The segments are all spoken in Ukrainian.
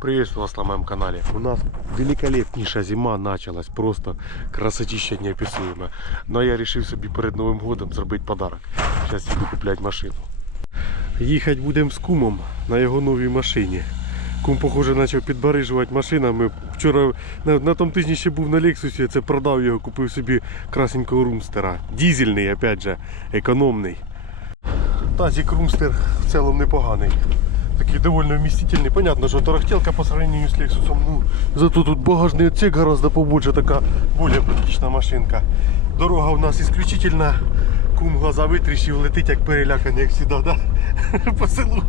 Приветствую вас на моем канале. У нас великолепнейшая зима началась, просто красотища неописуема. Но я решив собі перед Новим годом зробити подарок. Зараз їду купляти машину. Їхати будемо з кумом на його новій машині. Кум, похоже, почав підбарижувати машинами. Вчора на, на тому тижні ще був на Лексусі, це продав його, купив собі красенького румстера. Дізельний, опять же, економний. Тазик румстер в цілому непоганий. Такий довольно вмістительний. Понятно, що тарахтелка по сравнению з Lexus. Ну, зато тут багажний отсек гораздо побольше, така більш практична машинка. Дорога у нас исключительно кум глаза витріщив, летить як переляканий, як завжди, да? по селу.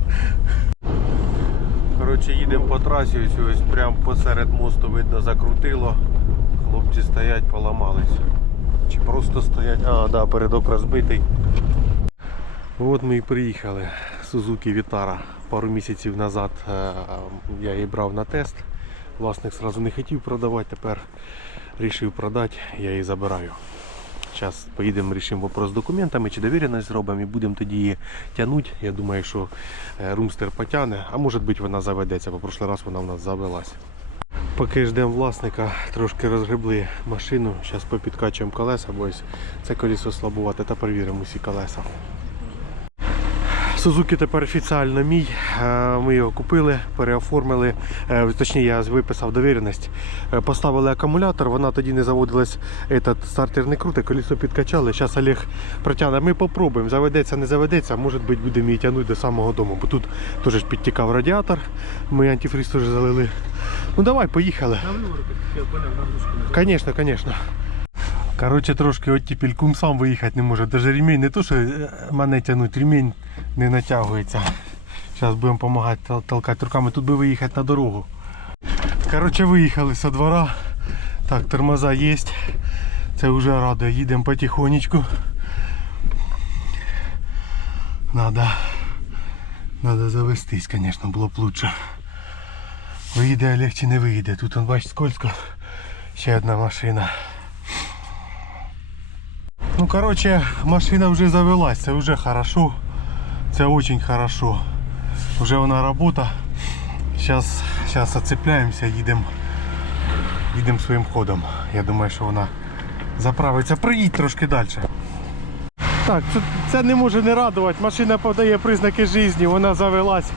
Коротше, їдемо по трасі, ось ось прямо посеред мосту видно закрутило. Хлопці стоять, поламались. Чи просто стоять. А, да, передок розбитий. От ми і приїхали. Suzuki Vitara. Пару місяців назад е, я її брав на тест. Власник одразу не хотів продавати, тепер вирішив продати, я її забираю. Зараз поїдемо, рішимо вопрос з документами, чи довіреність зробимо і будемо тоді її тягнути. Я думаю, що е, румстер потягне, а може бути вона заведеться, бо прошлий раз вона в нас завелась. Поки ждемо власника, трошки розгребли машину. Зараз попідкачуємо колеса, бо ось це колесо слабувати та перевіримо усі колеса. Сузуки тепер офіціально мій. Е, Ми його купили, переоформили. Е, Точніше, я виписав довіреність. Е, Поставили акумулятор, вона тоді не заводилась, этот стартер не крутий, колесо підкачали. Зараз Олег протягне. Ми попробуємо, заведеться, не заведеться, може бути будемо її тягнути до самого дому. Бо тут теж підтікав радіатор, ми антифриз теж залили. Ну давай, поїхали. Звісно, звісно. Коротше, трошки оттіпіль кум сам виїхати не може. Даже ремінь не то, що е, мене тягнуть, ремінь не натягується. Зараз будемо допомагати толкати руками. Тут би виїхати на дорогу. Коротше, виїхали со двора. Так, тормоза є. Це вже радує. Їдемо потихонечку. Надо, надо завестись, звісно, було б лучше. Виїде Олег чи не виїде. Тут он бачить скользко. Ще одна машина. Ну, короче, машина вже завелась, це вже хорошо. Це очень хорошо. Вже вона робота. Зараз, зараз оцепляємося, їдемо їдемо своїм ходом. Я думаю, що вона заправиться. Приїдь трошки далі. Так, це, не може не радувати. Машина подає признаки життя, вона завелась.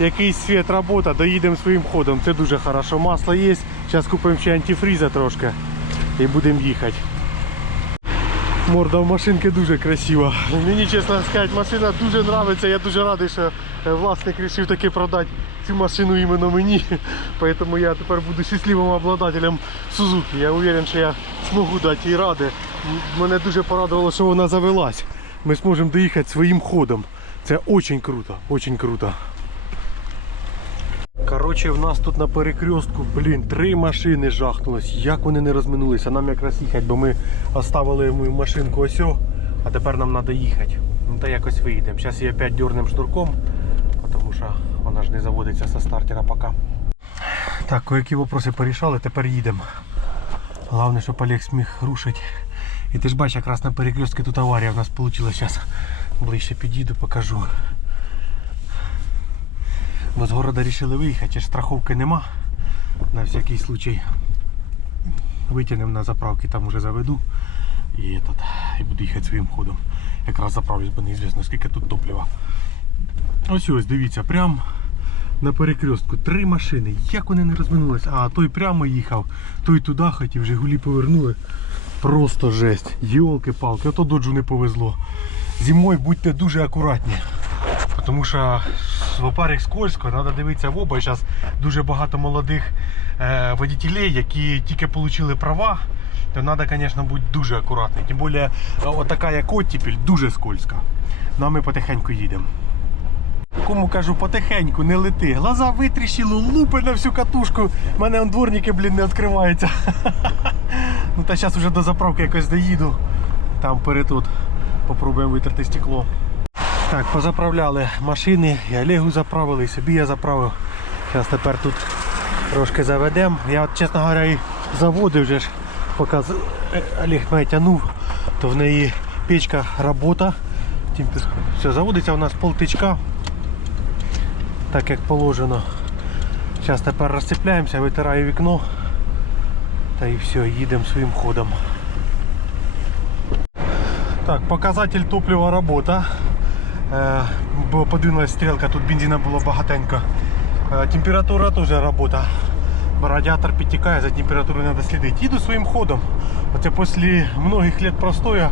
Якийсь світ робота, доїдемо своїм ходом. Це дуже хорошо. Масло є. Зараз купимо ще антифріза трошки і будемо їхати. Морда в машинки дуже красива. Мені чесно сказати, машина дуже подобається. Я дуже радий, що е, власник вирішив таки продати цю машину іменно мені. Тому я тепер буду щасливим обладателем Suzuki. Я уверен, що я зможу дати їй ради. Мене дуже порадувало, що вона завелась. Ми зможемо доїхати своїм ходом. Це дуже круто, дуже круто. Коротше, в нас тут на перекрестку, блін, три машини жахнулось. Як вони не розминулися, нам якраз їхати, бо ми оставили мою машинку ось, а тепер нам треба їхати. Ну та якось виїдемо. Зараз її опять дернемо шнурком, тому що вона ж не заводиться зі стартера поки. Так, кое-які вопроси порішали, тепер їдемо. Головне, щоб Олег зміг рушити. І ти ж бачиш, якраз на перекрестку тут аварія в нас вийшла. Зараз ближче підійду, покажу. Бо з города вирішили виїхати, страховки нема. На всякий случай витягнемо на заправки, там уже заведу і, этот, і буду їхати своїм ходом. Якраз заправлюсь, бо неізвісно скільки тут топлива. Ось ось, дивіться, прям на перекрестку три машини. Як вони не розминулися? А той прямо їхав, той туди хотів, Жигулі повернули. Просто жесть. Йолки-палки, ото доджу не повезло. Зимою будьте дуже акуратні. Тому що в опарі скользко, треба дивитися в оба. Зараз дуже багато молодих е, водітелей, які тільки отримали права, то треба, звісно, бути дуже акуратним. Тим більше, е, отака як оттепель, дуже скользка. Ну а ми потихеньку їдемо. Кому кажу, потихеньку, не лети. Глаза витріщило, лупи на всю катушку. У мене дворники, блін, не відкриваються. Ну та зараз вже до заправки якось доїду. Там перетут. Попробуємо витерти стекло. Так, позаправляли машини, і Олегу заправили, і собі я заправив. Зараз тепер тут трошки заведемо. Я, от, чесно говоря, і заводив вже ж, поки е, Олег мене тягнув, то в неї печка робота. Все, заводиться у нас полтичка, так як положено. Зараз тепер розцепляємося, витираю вікно. Та і все, їдемо своїм ходом. Так, показатель топлива робота. Е, подвинулась стрілка, тут бензина було багатенько. Е, температура теж робота. Бо Радіатор підтікає, за температурою треба слідити. Їду своїм ходом. Оце після многих лет простоя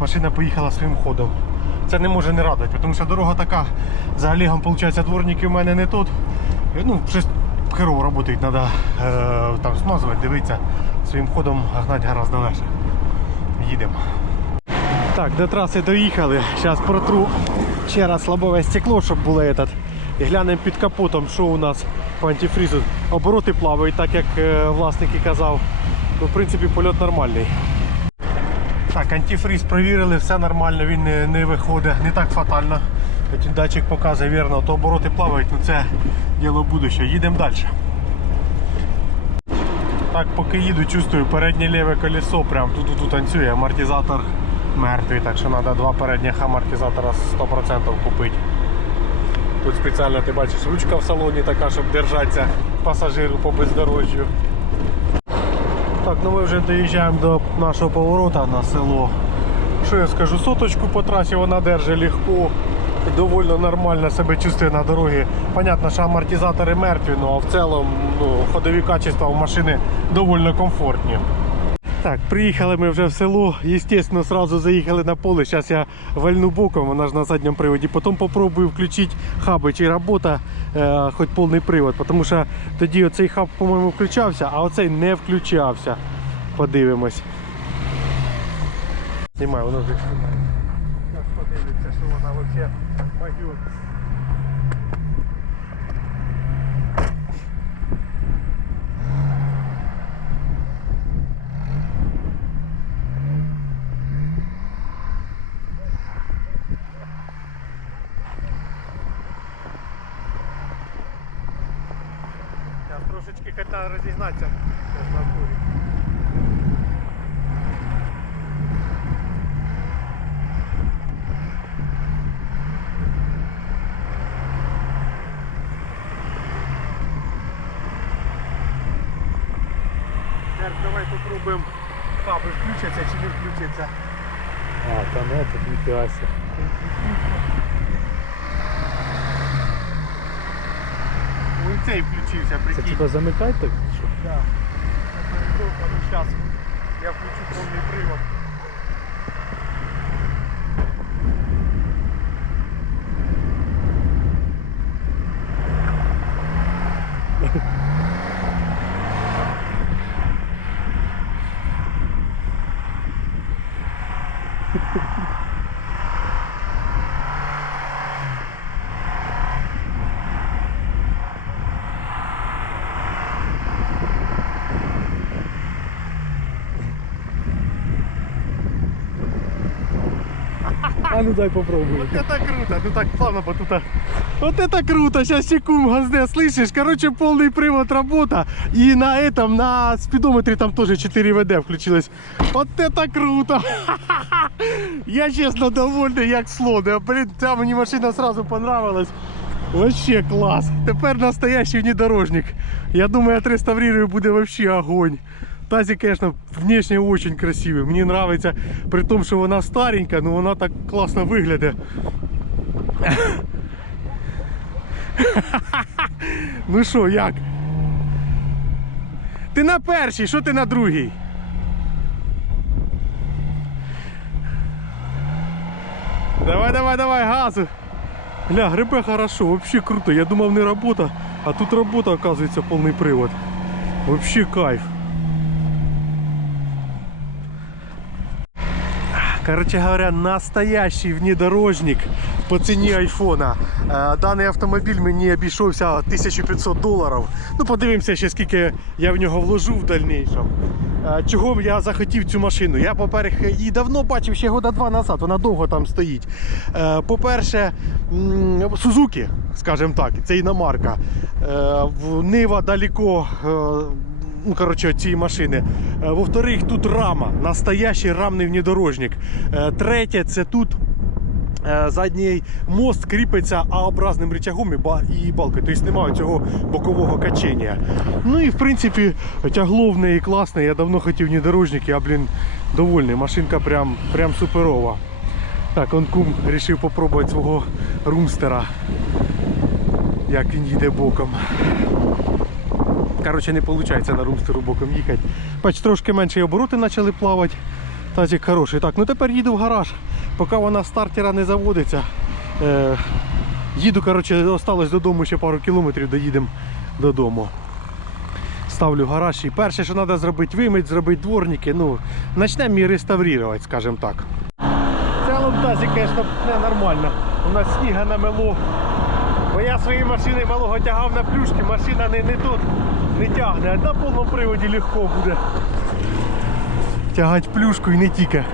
машина поїхала своїм ходом. Це не може не радувати, тому що дорога така. За Олегом, виходить, дворники в мене не тут. Ну, щось херово працюють, треба е, там смазувати, дивитися. Своїм ходом гнати гораздо легше. Їдемо. Так, до траси доїхали. Зараз протру ще раз лобове стекло, щоб було этот. І глянемо під капотом, що у нас по антифрізу. Обороти плавають, так як е, власник і казав. Ну, в принципі, польот нормальний. Так, антифріз провірили, все нормально, він не, не виходить, не так фатально. Хоч датчик показує вірно, то обороти плавають, ну це діло будущее. Їдемо далі. Так, поки їду, чувствую переднє ліве колесо прям тут танцює, амортизатор мертвий, так що треба два передніх амортизатора 100% купити. Тут спеціально ти бачиш ручка в салоні така, щоб держатися пасажиру по бездорожжю. Так, ну ми вже доїжджаємо до нашого поворота на село. Що я скажу, соточку по трасі вона держить легко, доволі нормально себе чувствує на дорогі. Понятно, що амортизатори мертві, ну, а в цілому ну, ходові качества у машини доволі комфортні. Так, приїхали ми вже в село. Естественно, сразу заїхали на поле. Зараз я вальну боком, вона ж на задньому приводі. Потім попробую включити хаби, чи робота, е, хоч повний привод. Тому що тоді оцей хаб, по-моєму, включався, а оцей не включався. Подивимось. Знімай, воно вже знімає. Зараз подивиться, що вона взагалі магюр. Трошечки треба розігнатися. На. Тепер давай попробуємо фаби включаться чи не включаться. А, там это, нифига себе. Ой, цей включився, Це прикинь. типа замикать так? Що? Да. Передовка, ну сейчас я включу повний привод. А ну дай попробуй. Вот это круто, ну так плавно, бо тут... Вот это круто, сейчас секунд газде, слышишь? Короче, полный привод работа. И на этом, на спидометре там тоже 4 ВД включилось. Вот это круто! Я честно довольный, як слон. Я, блин, ця мені машина сразу понравилась. Вообще класс. Тепер настоящий внедорожник. Я думаю, отреставрирую, буде вообще огонь. Тазик, конечно, внешне очень красивый. Мені нравится, при тому, що вона старенька, но вона так класно виглядає. ну що, як? Ти на першій, що ти на другій? Давай, давай, давай, газу. Гля, грибе хорошо, вообще круто. Я думав не робота, а тут робота, оказується, повний привод. Вообще кайф. Короче говоря, настоящий внедорожник по ціні айфона. Е, Даний автомобіль мені обійшовся 1500 доларів. Ну, подивимося ще скільки я в нього вложу в дальнейшем. Е, Чого я захотів цю машину? Я, по-перше, її давно бачив ще года два назад, вона довго там стоїть. Е, По-перше, Сузуки, скажімо так, це іномарка. Нива далеко. Ну, коротше, цієї машини. Е, Во-вторых, тут рама, настоящий рамний внедорожник. Е, Третє, це тут е, задній мост кріпиться А-образним рычагом і, балкою. Тобто немає цього бокового качення. Ну і в принципі тягло в неї класне. Я давно хотів внедорожник, я, блін, довольний. Машинка прям, прям суперова. Так, он кум вирішив попробувати свого румстера. Як він їде боком. Коротше, не виходить на румстеру боком їхати. Бач, трошки менше і обороти почали плавати. Тазик хороший. Так, ну тепер їду в гараж. Поки вона стартера не заводиться. Е, їду, коротше, осталось додому ще пару кілометрів, доїдемо додому. Ставлю гараж і перше, що треба зробити, вимити, зробити дворники. Ну, почнемо її реставрувати, скажімо так. В цілому тазик, звісно, не нормально. У нас сніга намело. Бо я своєї машини малого тягав на плюшки, машина не, не тут не тягне, а на повному приводі легко буде. Тягати плюшку і не тільки.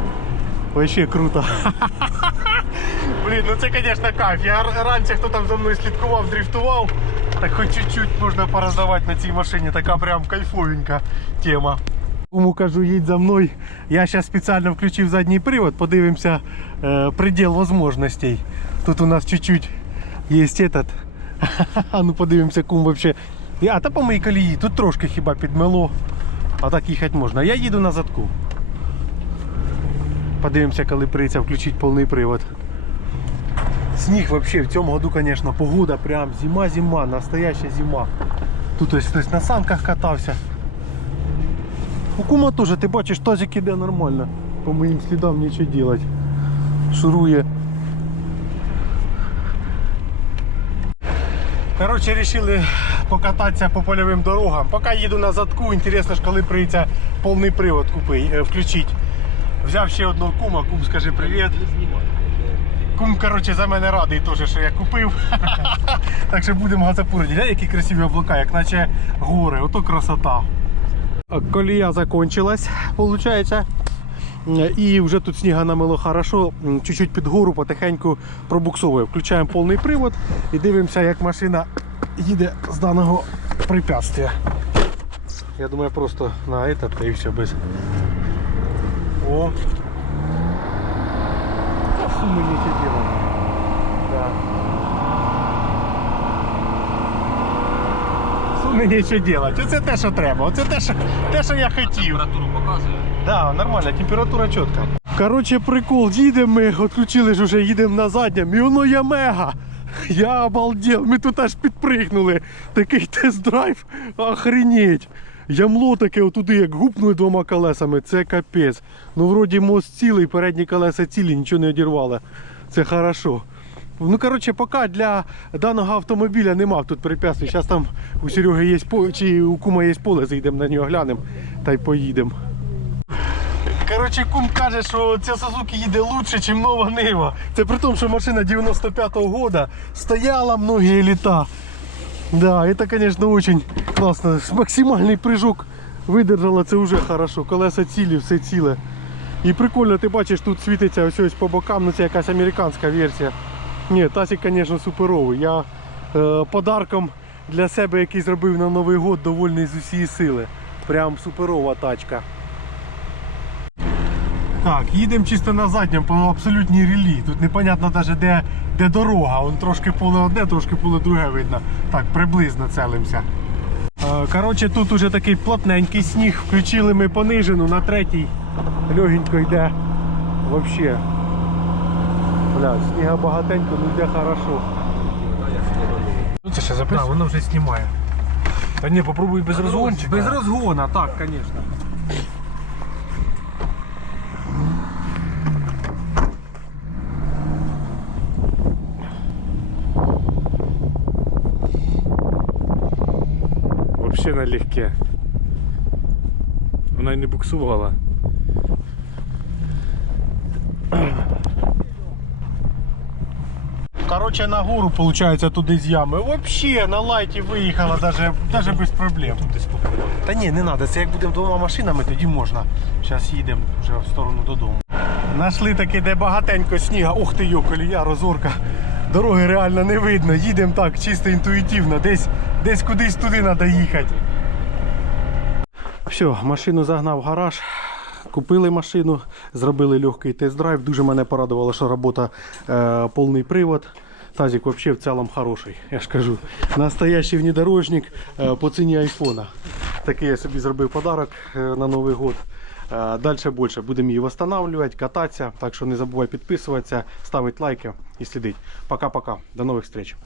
Вообще круто. Блін, ну це, звісно, кайф. Я раніше, хто там за мною слідкував, дрифтував, так хоч чуть-чуть можна пороздавати на цій машині. Така прям кайфовенька тема. Кому кажу, їдь за мною. Я зараз спеціально включив задній привод, подивимося е, предел возможностей. Тут у нас чуть-чуть є этот. А ну подивимося, кум вообще. А та по моїй колії тут трошки хіба підмело. А так їхати можна. Я їду на задку. Подивимося, коли прийдеться включити повний привод. Сніг вообще в цьому году, конечно, погода прям зима-зима, настоящая зима. Тут ось хтось на санках катався. У кума теж, ти бачиш, тазик іде нормально. По моїм слідам нічого делать. Шурує. Коротше, вирішили покататися по польовим дорогам. Поки їду на задку, інтересно ж, коли прийдеться повний привод купи, е, включити. Взяв ще одного кума, кум скажи привіт. Кум, коротше, за мене радий теж, що я купив. так що будемо газапурити. Глянь, які красиві облака, як наче гори, ото красота. Колія закончилась, виходить. І вже тут сніга намило хорошо, чуть-чуть під гору потихеньку пробуксовує. Включаємо повний привод і дивимося, як машина їде з даного препятствия. Я думаю, просто на этот і все без. О! Та фу, мені це діло. Да. Фу, мені що делать. Оце те, що треба. Оце те, що, те, що я хотів. Температуру показує. Да, нормально, температура чітка. Короче, прикол, їдемо ми, відключили ж уже, їдемо на задньому, і воно є мега. Я обалдел, ми тут аж підпригнули. Такий тест-драйв, охренеть. Ямло таке отуди, як гупнули двома колесами, це капець. Ну вроді мост цілий, передні колеса цілі, нічого не одірвали. Це хорошо. Ну, коротше, поки для даного автомобіля нема тут препятствий. Зараз там у Сереги є поле, чи у кума є поле, зайдемо на нього глянемо та й поїдемо. Коротше, кум каже, що ця Сузуки їде лучше, ніж нова Нива. Це при тому, що машина 95-го года стояла многие літа. Да, это, конечно, очень классно. Максимальний прыжок видержала, це вже хорошо. Колеса цілі, все ціле. І прикольно, ти бачиш, тут світиться ось по бокам, ну це якась американська версія. Ні, Тасік, звісно, суперовий. Я е, подарком для себе, який зробив на Новий год, довольний з усієї сили. Прям суперова тачка. Так, їдемо чисто на задньому по абсолютній рілі. Тут непонятно навіть де, де дорога. Вон трошки поле одне, трошки поле друге видно. Так, приблизно целимося. Е, Коротше, тут уже такий плотненький сніг. Включили ми понижену на третій. Легенько йде. Вообще. Бля, сніга багатенько, ну йде хорошо. Ну це ще записує? воно вже знімає. Та ні, попробуй без розгончика. Без розгона, так, звісно. Вообще налегке. Вона й не буксувала. Короче, на гору, получается, туди з ями. Вообще на лайті виїхала даже, даже без проблем. Та ні, не треба. Це як будемо двома машинами, тоді можна. Зараз їдемо вже в сторону додому. Нашли таки, де багатенько сніга. Ух ти йо, колія, розорка. Дороги реально не видно. Їдемо так, чисто інтуїтивно. Десь, десь кудись туди треба їхати. Все, машину загнав в гараж. Купили машину, зробили легкий тест-драйв. Дуже мене порадувало, що робота е, повний привод. Тазик взагалі в цілому хороший, я ж кажу. Настоящий внедорожник е, по ціні айфона. Такий я собі зробив подарок е, на Новий год. Е, Далі більше будемо її встановлювати, кататися. Так що не забувай підписуватися, ставити лайки і слідити. Пока-пока. До нових зустріч.